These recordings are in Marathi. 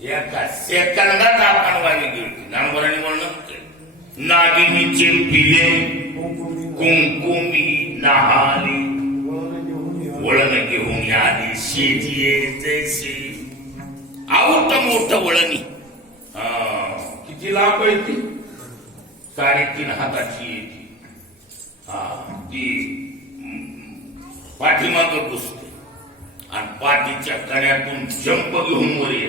एका सेकंदात आपण वाली गेली नांगराने वर्णन केलं नागिनीचे पिले कुंकुमी नहाली वळण घेऊन आली. शेती जैसे. आवट मोठ वळणी किती लाभ आहे ती? साडेतीन हाताची येते हा ती पाठीमाग पुसते आणि पाठीच्या कड्यातून जंप घेऊन वर येते.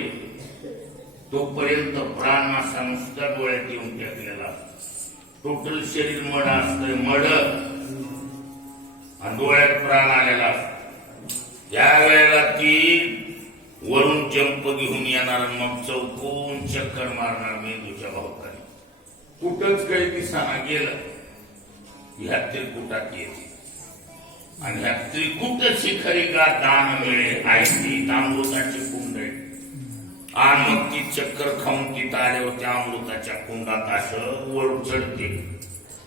तोपर्यंत प्राण असा नुसत्या डोळ्यात येऊन टेकलेला टोटल शरीर मड असतंय मड. आणि डोळ्यात प्राण आलेला या वेळेला ती वरून जंप घेऊन येणार मग चौकून चक्कर मारणार मेंदूच्या भावताने कुठंच काही दिसाना गेलं. ह्या त्रिकुटात येते. आणि ह्या त्रिकुट शिखरी का दान मिळे आयती तांबूताची आणि मग ती चक्कर खाऊन तिथं आल्यावर त्या अमृताच्या कुंडात असं वर चढते.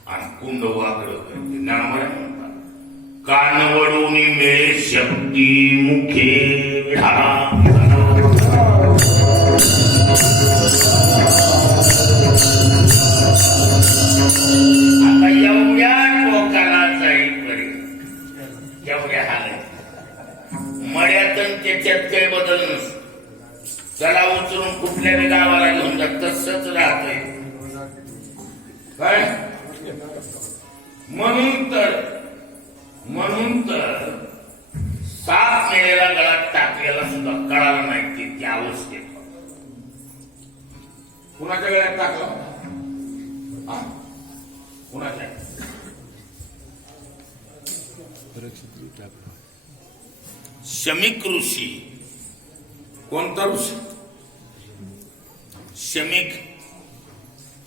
आणि कुंड वाकडं करते. ज्ञानवऱ्या म्हणतात कानवडून मिळे शक्ती मुखे आता एवढ्या टोकाला जाईपर्यंत एवढ्या हाल मड्यात त्याच्यात काही बदल नसतो. त्याला उचलून कुठल्या बी गावाला घेऊन जा तसंच राहतंय. काय? म्हणून तर म्हणून तर सात मेळेला गळात टाकलेला सुद्धा कळाला नाही त्या अवस्थेत. कुणाच्या गळ्यात टाकला? कुणाच्या? शमिक ऋषी कोणता शमिक.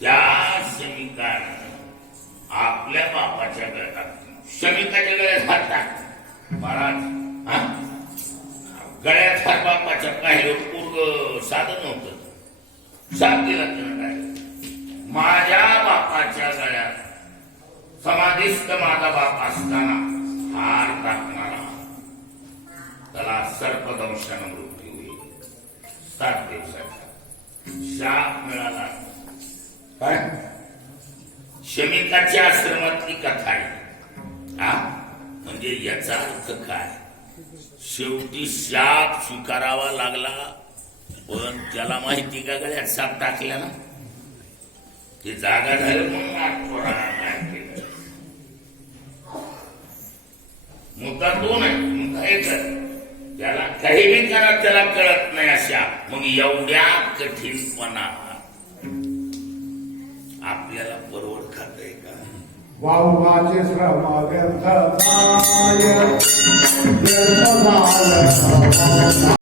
त्या शमिकानं आपल्या बापाच्या गळ्यात शमिकाच्या गळ्यात हात टाक. महाराज हा? गळ्यात हात बापाच्या काही पूर्व साधन नव्हतं. साथ दिला त्यानं काय? माझ्या बापाच्या गळ्यात समाधिस्थ माझा बाप असताना हार टाकणारा. त्याला सर्पदंशन मृत्यू सात दिवसाचा शाप मिळाला काय शमिकाच्या आश्रमातली कथा आहे हा? म्हणजे याचा अर्थ काय? शेवटी शाप स्वीकारावा लागला पण त्याला माहिती का गळ्यात साप टाकल्या ना? ते जागा झालं केलं मुद्दा दोन आहे मुद्दा एक आहे. त्याला काही बी करा त्याला कळत नाही अशा. मग एवढ्या कठीणपणा आपल्याला परवड खाते का? वाऊवाचे श्रम व्यर्थ